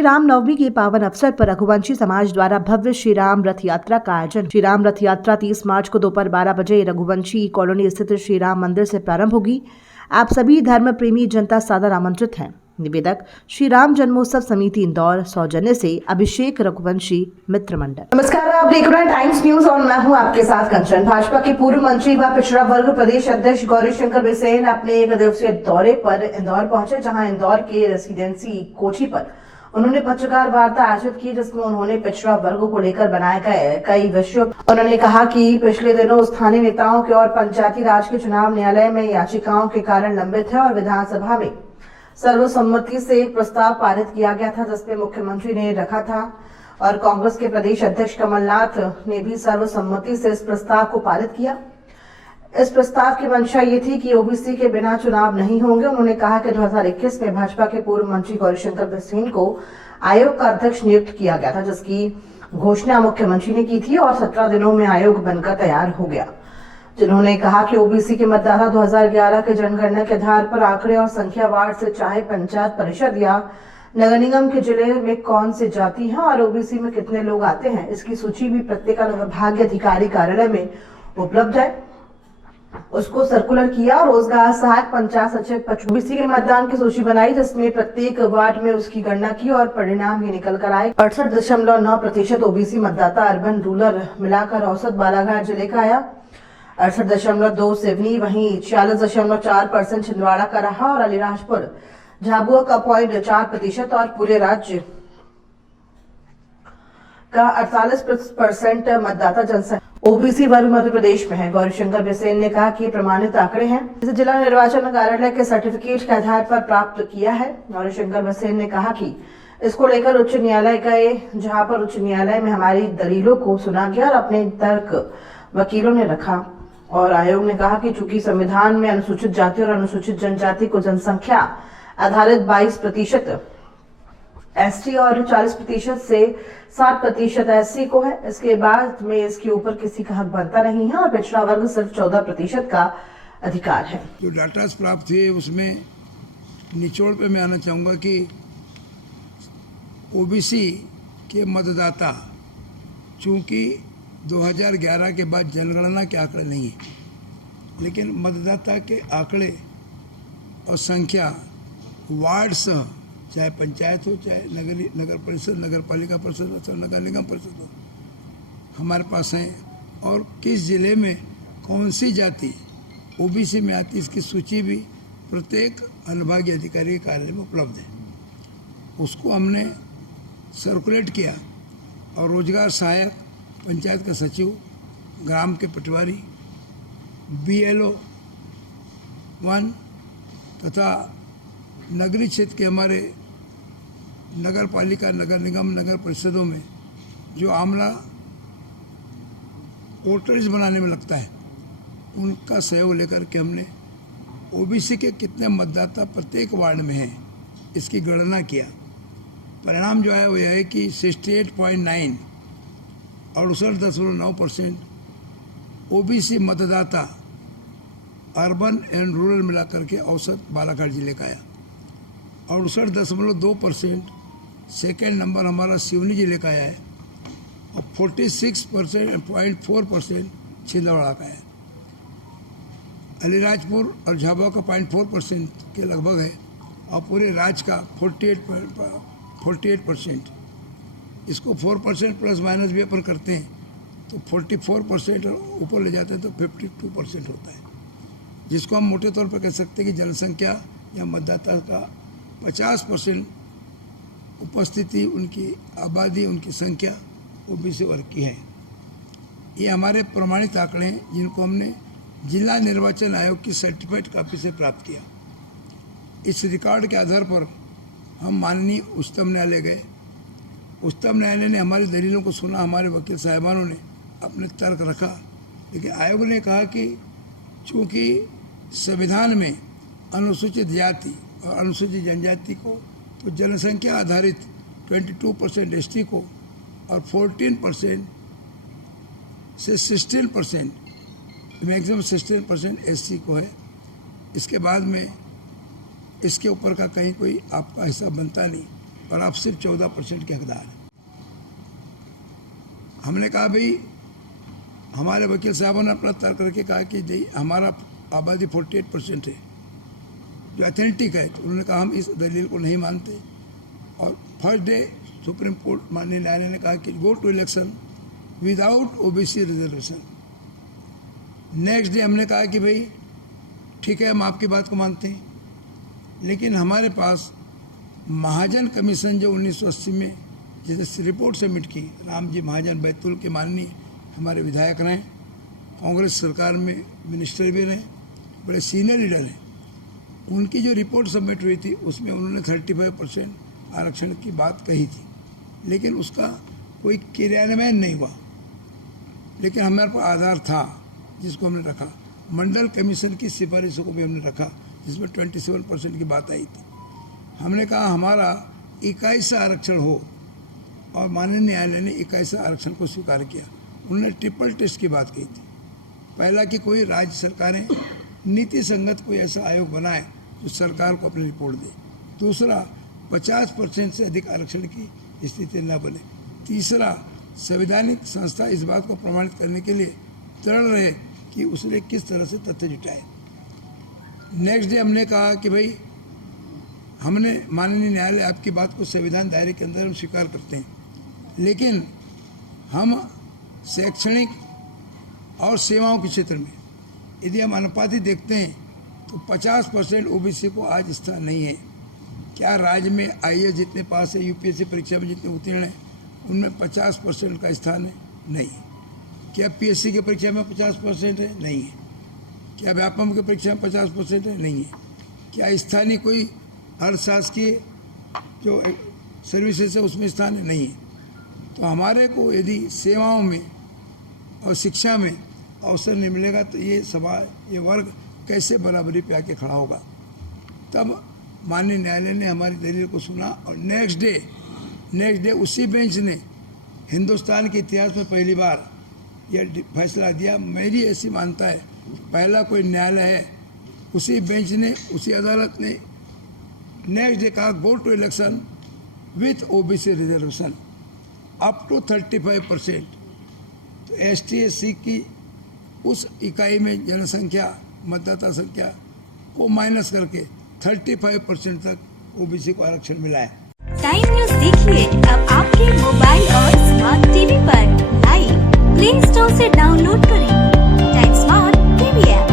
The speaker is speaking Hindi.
श्री राम नवमी के पावन अवसर पर रघुवंशी समाज द्वारा भव्य श्री राम रथ यात्रा का आयोजन। श्री राम रथ यात्रा 30 मार्च को दोपहर 12 बजे रघुवंशी कॉलोनी स्थित श्री राम मंदिर से प्रारंभ होगी। आप सभी धर्म प्रेमी जनता सादर आमंत्रित हैं। निवेदक श्री राम जन्मोत्सव समिति इंदौर, सौजन्य से अभिषेक रघुवंशी मित्र मंडल। नमस्कार, आप देख रहे हैं टाइम्स न्यूज और मैं हूं आपके साथ कंचन। भाजपा के पूर्व मंत्री व पिछड़ा वर्ग प्रदेश अध्यक्ष गौरीशंकर बिसेन अपने एक दिवसीय दौरे पर इंदौर पहुंचे, जहां इंदौर के रेसिडेंसी कोठी पर उन्होंने पत्रकार वार्ता आयोजित की, जिसमें उन्होंने पिछड़ा वर्ग को लेकर बनाए गए कई विषयों। उन्होंने कहा कि पिछले दिनों स्थानीय नेताओं के और पंचायती राज के चुनाव न्यायालय में याचिकाओं के कारण लंबित है और विधानसभा में सर्वसम्मति से एक प्रस्ताव पारित किया गया था, जिसपे मुख्यमंत्री ने रखा था और कांग्रेस के प्रदेश अध्यक्ष कमलनाथ ने भी सर्वसम्मति से इस प्रस्ताव को पारित किया। इस प्रस्ताव की मंशा ये थी कि ओबीसी के बिना चुनाव नहीं होंगे। उन्होंने कहा कि 2021 में भाजपा के पूर्व मंत्री गौरीशंकर बिसेन को आयोग का अध्यक्ष नियुक्त किया गया था, जिसकी घोषणा मुख्यमंत्री ने की थी और 17 दिनों में आयोग बनकर तैयार हो गया। जिन्होंने कहा कि ओबीसी के मतदाता 2011 के जनगणना के आधार पर आंकड़े और संख्या वार्ड से चाहे पंचायत परिषद या नगर निगम के जिले में कौन सी जाति है और ओबीसी में कितने लोग आते हैं, इसकी सूची भी प्रत्येक अनुविभागीय अधिकारी कार्यालय में उपलब्ध है। उसको सर्कुलर किया। रोजगार सहायक पंचायत सचिव ओबीसी के मतदान की सूची बनाई, जिसमें प्रत्येक वार्ड में उसकी गणना की और परिणाम ये निकल कर आए। 68.9% ओबीसी मतदाता अर्बन रूरल मिलाकर औसत बालाघाट जिले का आया। 68.2 सिवनी, वहीं 46.4% छिंदवाड़ा का रहा और अलीराजपुर झाबुआ का 0.4% और पूरे राज्य का 48% मतदाता जनसंख्या ओबीसी वर्ग मध्य प्रदेश में है। गौरीशंकर बिसेन ने कहा कि प्रमाणित आंकड़े हैं, इसे जिला निर्वाचन कार्यालय के सर्टिफिकेट के आधार पर प्राप्त किया है। गौरीशंकर बिसेन ने कहा कि इसको लेकर उच्च न्यायालय गए, जहां पर उच्च न्यायालय में हमारी दलीलों को सुना गया और अपने तर्क वकीलों ने रखा और आयोग ने कहा कि चूंकि संविधान में अनुसूचित जाति और अनुसूचित जनजाति को जनसंख्या आधारित 22% एसटी और 40% से 60% एससी को है, इसके बाद में इसके ऊपर किसी का हक बनता नहीं है और पिछड़ा वर्ग सिर्फ 14% का अधिकार है। जो डाटा प्राप्त हुए उसमें निचोड़ पे मैं आना चाहूँगा कि ओबीसी के मतदाता चूंकि 2011 के बाद जनगणना के आंकड़े नहीं है, लेकिन मतदाता के आंकड़े और संख्या वार्ड सह, चाहे पंचायत हो, चाहे नगर परिषद, नगर पालिका परिषद हो, नगर निगम परिषद हो, हमारे पास हैं। और किस जिले में कौन सी जाति ओबीसी में आती, इसकी सूची भी प्रत्येक अनुभागीय अधिकारी के कार्यालय में उपलब्ध है। उसको हमने सर्कुलेट किया और रोजगार सहायक, पंचायत का सचिव, ग्राम के पटवारी, बीएलओ 1 तथा नगरीय क्षेत्र के हमारे नगर पालिका, नगर निगम, नगर परिषदों में जो आमला वोटर्स बनाने में लगता है, उनका सहयोग लेकर के हमने ओबीसी के कितने मतदाता प्रत्येक वार्ड में हैं इसकी गणना किया। परिणाम जो है वो यह है कि 68.9 और 68.9% ओबीसी मतदाता अर्बन एंड रूरल मिलाकर के औसत बालाघाट जिले का आया और 68.2% सेकेंड नंबर हमारा सिवनी जिले का आया है और 46.4% छिंदवाड़ा का है। अलीराजपुर और झाबुआ का 0.4% के लगभग है और पूरे राज्य का 48%। इसको 4% प्लस माइनस भी अपन करते हैं तो 44% और ऊपर ले जाते हैं तो 52% होता है, जिसको हम मोटे तौर पर कह सकते हैं कि जनसंख्या या मतदाता का 50% उपस्थिति, उनकी आबादी, उनकी संख्या ओबीसी वर्ग की है। ये हमारे प्रमाणित आंकड़े हैं, जिनको हमने जिला निर्वाचन आयोग की सर्टिफाइड कॉपी से प्राप्त किया। इस रिकॉर्ड के आधार पर हम माननीय उच्चतम न्यायालय गए। उच्चतम न्यायालय ने हमारी दलीलों को सुना, हमारे वकील साहिबानों ने अपने तर्क रखा, लेकिन आयोग ने कहा कि चूँकि संविधान में अनुसूचित जाति और अनुसूचित जनजाति को तो जनसंख्या आधारित 22% एसटी को और 14% से 16%, मैक्सिमम 16% एससी को है। इसके बाद में इसके ऊपर का कहीं कोई आपका हिस्सा बनता नहीं। और आप सिर्फ 14% के हकदार हैं। हमने कहा भाई, हमारे वकील साहबों ने अपना तर्क करके कहा कि जी हमारा आबादी 48% है जो अथेंटिक है, तो उन्होंने कहा हम इस दलील को नहीं मानते। और फर्स्ट डे सुप्रीम कोर्ट माननीय न्यायालय ने कहा कि go to election without OBC reservation. Next day हमने कहा कि भाई ठीक है, हम आपकी बात को मानते हैं, लेकिन हमारे पास महाजन कमीशन जो 1980 में जिसे रिपोर्ट सबमिट की, रामजी महाजन बैतूल के माननीय हमारे विधायक रहे, कांग्रेस सरकार में मिनिस्टर भी रहे, बड़े सीनियर लीडर हैं, उनकी जो रिपोर्ट सबमिट हुई थी उसमें उन्होंने 35% आरक्षण की बात कही थी, लेकिन उसका कोई क्रियान्वयन नहीं हुआ। लेकिन हमारे पास आधार था जिसको हमने रखा, मंडल कमीशन की सिफारिशों को भी हमने रखा जिसमें 27% की बात आई थी। हमने कहा हमारा 21 आरक्षण हो, और माननीय न्यायालय ने 21 आरक्षण को स्वीकार किया। उन्होंने ट्रिपल टेस्ट की बात कही थी। पहला कि कोई राज्य सरकारें नीति संगत कोई ऐसा आयोग बनाए जो सरकार को अपनी रिपोर्ट दे। दूसरा, 50% से अधिक आरक्षण की स्थिति न बने। तीसरा, संवैधानिक संस्था इस बात को प्रमाणित करने के लिए दृढ़ रहे कि उसने किस तरह से तथ्य जुटाए। नेक्स्ट डे हमने कहा कि भाई हमने माननीय न्यायालय आपकी बात को संविधान दायरे के अंदर हम स्वीकार करते हैं, लेकिन हम शैक्षणिक और सेवाओं के क्षेत्र में यदि हम अनुपातिक देखते हैं तो 50% ओबीसी को आज स्थान नहीं है। क्या राज्य में आईएएस जितने पास है, यूपीएससी परीक्षा में जितने उत्तीर्ण हैं, उनमें 50% का स्थान है? नहीं। क्या पीएससी की परीक्षा में 50% है? नहीं है। क्या व्यापम की परीक्षा में 50% है? नहीं है। क्या स्थानीय कोई अर्थशास्त्रीय जो सर्विसेज है उसमें स्थान है? नहीं है। तो हमारे को यदि सेवाओं में और शिक्षा में अवसर नहीं मिलेगा तो ये समाज, ये वर्ग कैसे बराबरी पे आके खड़ा होगा। तब माननीय न्यायालय ने हमारी दलील को सुना और नेक्स्ट डे उसी बेंच ने हिंदुस्तान के इतिहास में पहली बार यह फैसला दिया। मेरी ऐसी मानता है पहला कोई न्यायालय है, उसी बेंच ने, उसी अदालत ने नेक्स्ट डे कहा go to election with OBC reservation up to 35%। तो ST/SC की उस इकाई में जनसंख्या, मतदाता संख्या को माइनस करके 35% तक ओबीसी को आरक्षण मिला है। टाइम न्यूज देखिए अब आपके मोबाइल और स्मार्ट टीवी पर। लाइव प्ले स्टोर से डाउनलोड करें टाइम स्मार्ट टीवी ऐप।